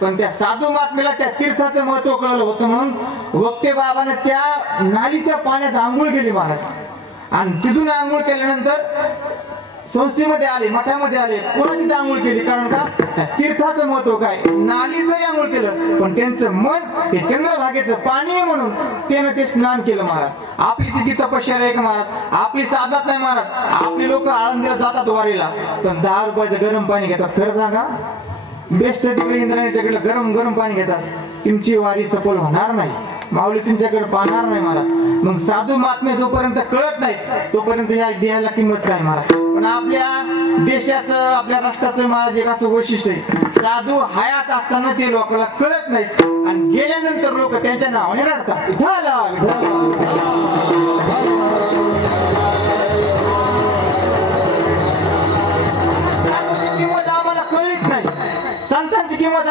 पण त्या साधू महात्म्याला त्या तीर्थाचं महत्व कळलं होतं, म्हणून वक्ते बाबाने त्या नालीच्या पाण्यात आंघोळ केली महाराज. आणि तिथून आंघोळ केल्यानंतर संस्थेमध्ये आले, मठामध्ये आले, पुन्हा तिथे आंघोळ केली. कारण का? तीर्थाचं महत्व काय, नाली जरी आंघोळ केलं पण त्यांचं मन हे चंद्रभागेचं पाणी आहे म्हणून त्यानं ते स्नान केलं महाराज. आपली तिथे तपश्चर्या आहे का महाराज? आपली साधत नाही महाराज. आपली लोक आळंदीला जातात वारीला, पण 10 रुपयाचं गरम पाणी घेतात. खरं सांगा, बेस्ट तिकडे इंद्रायणीच्याकडे गरम गरम पाणी घेतात. तुमची वारी सफल होणार नाही, माऊली तुमच्याकडे पाहणार नाही महाराज. मग साधू महात्मे जोपर्यंत कळत नाही तोपर्यंत या देहाला किंमत काय महाराज. पण आपल्या देशाचं, आपल्या राष्ट्राचं महाराज एक असं वैशिष्ट्य आहे, साधू हयात असताना ते लोकांना कळत नाहीत आणि गेल्यानंतर लोक त्यांच्या नावाने रडतात. विठ्ठला विठ्ठला.